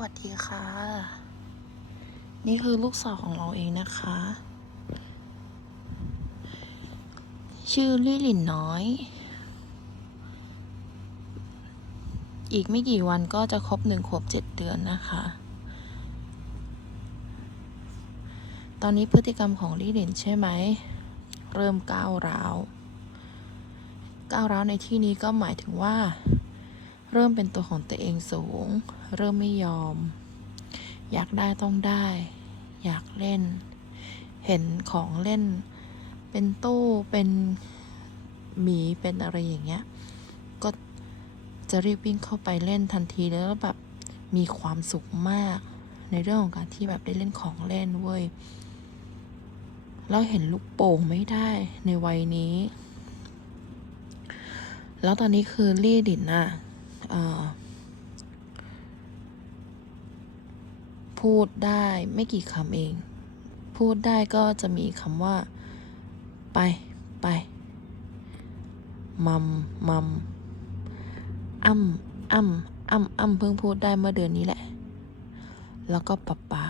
วัสดีค่ะ นี่คือลูกสาวของเราเองนะคะ ชื่อลี่หลินน้อย อีกไม่กี่วันก็จะครบหนึ่งขวบเจ็ดเดือนนะคะ ตอนนี้พฤติกรรมของลี่หลินใช่ไหม เริ่มก้าวร้าว ก้าวร้าวในที่นี้ก็หมายถึงว่า เริ่มเป็นตัวของตัวเองสูง เริ่มไม่ยอม อยากได้ต้องได้ อยากเล่น เห็นของเล่น เป็นตู้เป็นหมีเป็นอะไรอย่างเงี้ย ก็จะรีบวิ่งเข้าไปเล่นทันทีแล้วแบบมีความสุขมาก ในเรื่องของการที่แบบได้เล่นของเล่นเว้ยแล้วเห็นลูกโป่งไม่ได้ในวัยนี้ แล้วตอนนี้คือลี่ดินน่ะอ่อ พูดได้ไม่กี่คำเอง พูดได้ก็จะมีคำว่า ไปไปมัมมัมอ้ำอ้ำอ้ำอ้ำเพิ่งพูดได้เมื่อเดือนนี้แหละ แล้วก็ป๊าป๊า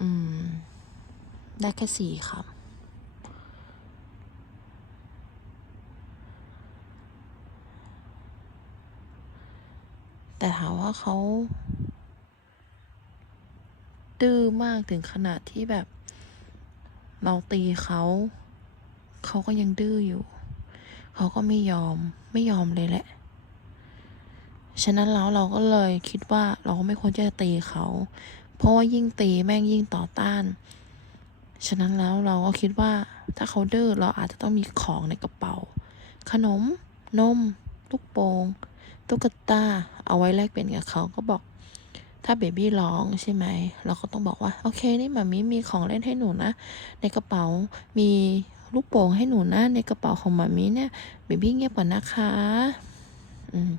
อืม ได้แค่สี่คำ แต่ถามว่าเขาดื้อมากถึงขนาดที่แบบ เราตีเขา เขาก็ยังดื้ออยู่ เขาก็ไม่ยอมไม่ยอมเลยแหละ ฉะนั้นแล้วเราก็เลยคิดว่าเราก็ไม่ควรจะตีเขา เพราะว่ายิ่งตีแม่งยิ่งต่อต้าน ฉะนั้นแล้วเราก็คิดว่าถ้าเขาดื้อเราอาจจะต้องมีของในกระเป๋า ขนม นม ลูกโป่ง ตุ๊กตาเอาไว้แลกเปลี่ยนกับเขาก็บอก ถ้าเบบี้ร้องใช่ไหม เราก็ต้องบอกว่า โอเค นี่มามีมีของเล่นให้หนูนะ ในกระเป๋ามีลูกโป่งให้หนูนะ ในกระเป๋าของมามีเนี่ยเบบี้เงียบก่อนนะคะ อืม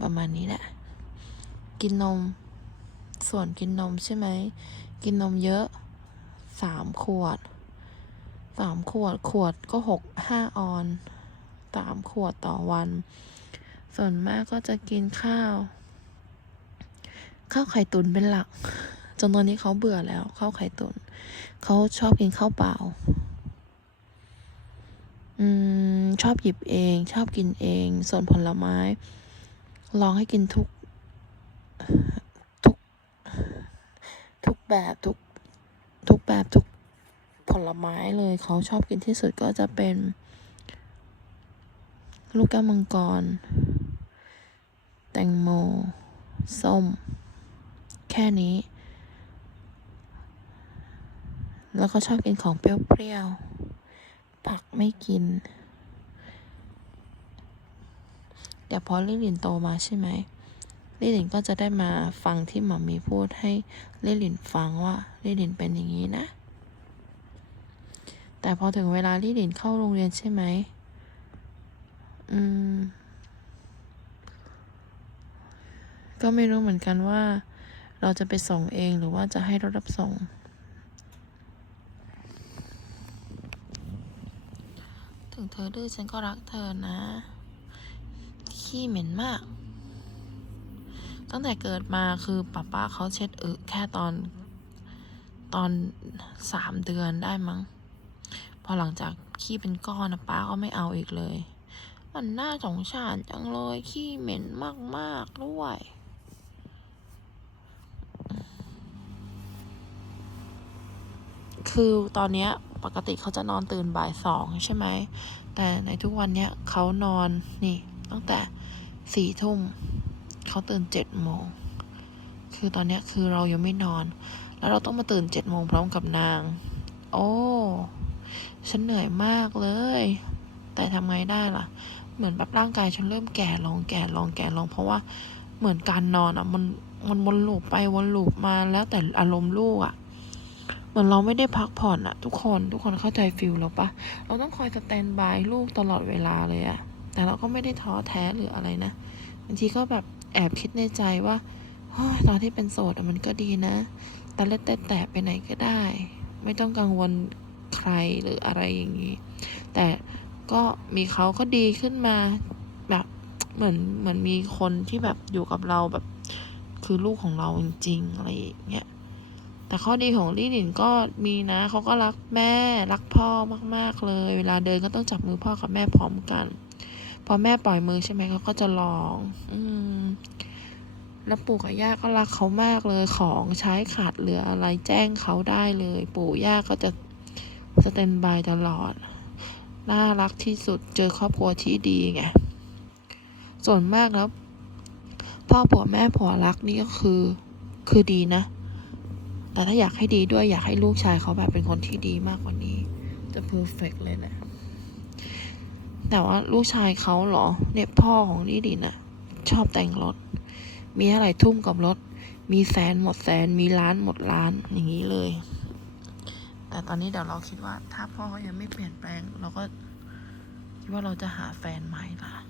ประมาณนี้แหละ กินนม ส่วนกินนมใช่ไหม กินนมเยอะสามขวดสามขวดขวดก็หกห้าออนสามขวดต่อวัน ส่วนมากก็จะกินข้าว ข้าวไข่ตุนเป็นหลัก จนตอนนี้เขาเบื่อแล้วข้าวไข่ตุนเขาชอบกินข้าวเปล่า อืม ชอบหยิบเอง ชอบกินเอง ส่วนผลไม้ ลองให้กินทุก ทุก ทุกแบบทุก ทุกแบบทุกผลไม้เลยเขาชอบกินที่สุดก็จะเป็น ลูกแก้วมังกร งโม ส้ม แค่นี้ แล้วก็ชอบกินของเปรี้ยวๆ ผักไม่กิน เดี๋ยวพอลิลินโตมาใช่ไหมลิลินก็จะได้มาฟังที่หมอมีพูดให้ลิลินฟังว่าลิลินเป็นอย่างนี้นะ แต่พอถึงเวลาลิลินเข้าโรงเรียนใช่ไหมอืม ก็ไม่รู้เหมือนกันว่า เราจะไปส่งเองหรือว่าจะให้รถรับส่ง ถึงเธอดื้อฉันก็รักเธอนะ ขี้เหม็นมาก ตั้งแต่เกิดมาคือป้าป้าเขาเช็ดอึแค่ตอนตอนสามเดือนได้มั้ง พอหลังจากขี้เป็นก้อนนะป้าก็ไม่เอาอีกเลย มันน่าสงสารจังเลย ขี้เหม็นมาก ๆ ด้วย คือตอนเนี้ยปกติเขาจะนอนตื่นบ่ายสองใช่ไหม แต่ในทุกวันเนี้ยเขานอนนี่ตั้งแต่สี่ทุ่มเขาตื่นเจ็ดโมง คือตอนเนี้ยคือเรายังไม่นอน แล้วเราต้องมาตื่นเจ็ดโมงพร้อมกับนาง โอ้ ฉันเหนื่อยมากเลย แต่ทำไงได้ล่ะ เหมือนแบบร่างกายฉันเริ่มแก่ลงแก่ลงแก่ลง เพราะว่าเหมือนการนอนอะมันมันวนลูปไปวนลูปมาแล้วแต่อารมณ์ลูกอะ เหมือนเราไม่ได้พักผ่อนอะทุกคนทุกคนเข้าใจฟิลเราปะเราต้องคอยสแตนบายลูกตลอดเวลาเลยอะแต่เราก็ไม่ได้ท้อแท้หรืออะไรนะบางทีก็แบบแอบคิดในใจว่าตอนที่เป็นโสดอะมันก็ดีนะต่เล่นแต่แต่ไปไหนก็ได้ ไม่ต้องกังวลใครหรืออะไรอย่างนี้ แต่ก็มีเขาก็ดีขึ้นมาแบบเหมือนเหมือนมีคนที่แบบอยู่กับเราแบบคือลูกของเราจริงๆอะไรอย่างเงี้ย แต่ข้อดีของลี่หลินก็มีนะเขาก็รักแม่รักพ่อมาก ๆ เลย เวลาเดินก็ต้องจับมือพ่อกับแม่พร้อมกัน พอแม่ปล่อยมือใช่ไหมเขาก็จะร้อง อืมแล้วปู่กับย่าก็รักเขามากเลยของใช้ขาดเหลืออะไรแจ้งเขาได้เลย ปู่ย่าก็จะสแตนบายตลอด น่ารักที่สุดเจอครอบครัวที่ดีไงส่วนมากแล้วพ่อผัวแม่ผัวรักนี่ก็คือ คือดีนะ แต่ถ้าอยากให้ดีด้วยอยากให้ลูกชายเขาแบบเป็นคนที่ดีมากกว่านี้ จะเพอร์เฟกเลยแหละแต่ว่าลูกชายเขาเหรอ เนี่ยพ่อของนี่ดินอะชอบแต่งรถ มีอะไรทุ่มกับรถ มีแสนหมดแสน มีล้านหมดล้านอย่างนี้เลย แต่ตอนนี้เดี๋ยวเราคิดว่า ถ้าพ่อเขายังไม่เปลี่ยนแปลง เราก็คิดว่าเราจะหาแฟนใหม่ละ